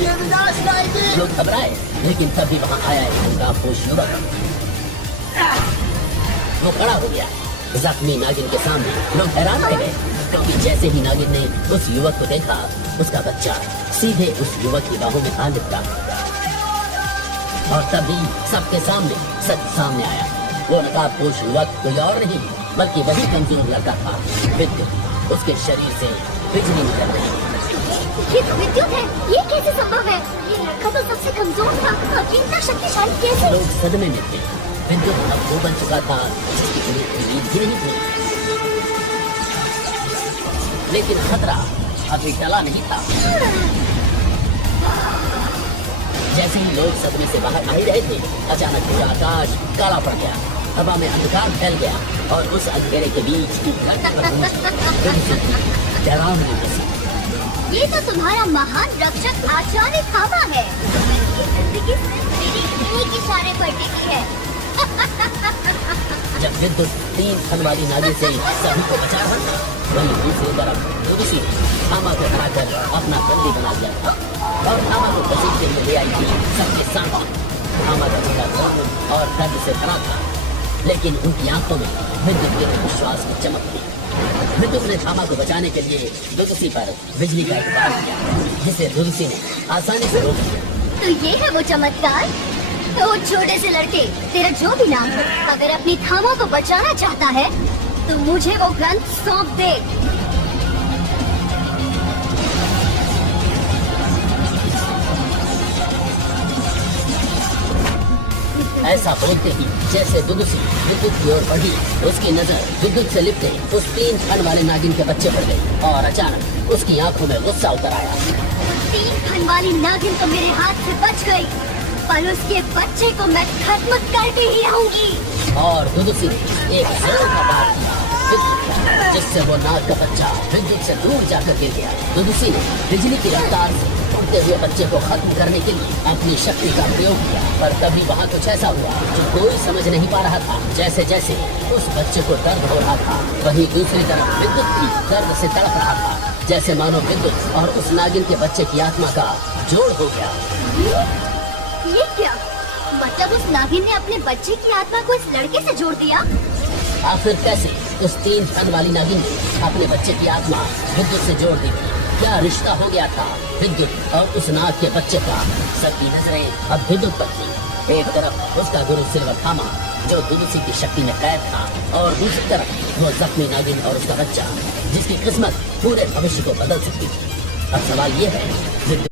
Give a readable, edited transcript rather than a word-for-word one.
ये विनाश लाएगी। लोग घबराए, लेकिन तभी वहाँ आया एक नकाबपोश युवक। वो खड़ा हो गया जख्मी नागिन के सामने। लोग हैरान रह गए, क्योंकि जैसे ही नागिन ने उस युवक को देखा, उसका बच्चा सीधे उस युवक की बाहों में आ लिपटा। और तभी सबके सामने सच सामने आया। वो नकाबपोश युवक कोई और नहीं, बल्कि वही कमजोर लड़का था, विद्युत। उसके शरीर से बिजली निकल रही। ये तो विद्युत है। ये कैसे संभव है? ये लड़का तो सबसे कमजोर था, अब इतना शक्तिशाली कैसे? लोग सदमे में थे। विद्युत अब वो बन चुका था जिसकी कोई उम्मीद भी नहीं थी। लेकिन खतरा अभी टला नहीं था। जैसे ही लोग सदमे से बाहर आ ही रहे थे, अचानक पूरा आकाश काला पड़ गया। हवा में अंधकार फैल गया और उस अंधेरे के बीच डरावनी हंसी। ये तो तुम्हारा महान रक्षक आचार्य थामा है। जिंदगी मेरी एक इशारे पर टिकी है। जब विद्युत 3 फन वाली नागिन से सभी को बचा रहा था, वहीं दूसरी तरफ दुदुसी थामा को हराकर अपना बंदी बना लिया था और थामा को बसीट के लिए ले आई थी सबके सामने। थामा का चेहरा दर्द और दर्द से भरा था, लेकिन उनकी आंखों में विद्युत के विश्वास की चमक थी। विद्युत ने थामा को बचाने के लिए दुदुसी पर बिजली का एक बाण किया, जिसे दुदुसी ने आसानी से रोक दिया। तो ये है वो चमत्कार। तो छोटे से लड़के, तेरा जो भी नाम हो, अगर अपनी थामा को बचाना चाहता है तो मुझे वो ग्रंथ सौंप दे। ऐसा बोलते ही जैसे दुदुसी विद्युत की ओर बढ़ी, उसकी नजर विद्युत से लिपटे उस 3 फन वाले नागिन के बच्चे पर गई और अचानक उसकी आंखों में गुस्सा उतर आया। 3 फन वाली नागिन तो मेरे हाथ से बच गई, पर उसके बच्चे को मैं खत्म करके ही आऊंगी। और दुदुसी ने एक जोर का वार किया विद्युत पर, जिससे वो नाग का बच्चा विद्युत से दूर जाकर गिर गया। दुदुसी ने बिजली की रफ्तार से उड़ते हुए बच्चे को खत्म करने के लिए अपनी शक्ति का प्रयोग किया, पर तभी वहाँ कुछ ऐसा हुआ जो कोई समझ नहीं पा रहा था। जैसे जैसे उस बच्चे को दर्द हो रहा था, वहीं दूसरी तरफ विद्युत भी दर्द से तड़प रहा था, जैसे मानो विद्युत और उस नागिन के बच्चे की आत्मा का जोड़ हो गया। ये क्या? मतलब उस नागिन ने अपने बच्चे की आत्मा को इस लड़के से जोड़ दिया? आखिर कैसे उस 3 फन वाली नागिन ने अपने बच्चे की आत्मा विद्युत से जोड़ दी थी? क्या रिश्ता हो गया था विद्युत और उस नाग के बच्चे का? सबकी नजरें अब विद्युत पर थी। एक तरफ उसका गुरु सिल्वर थामा, जो दुदुसी की शक्ति में कैद था, और दूसरी तरफ वो जख्मी नागिन और उसका बच्चा, जिसकी किस्मत पूरे भविष्य को बदल सकती थी। अब सवाल ये है,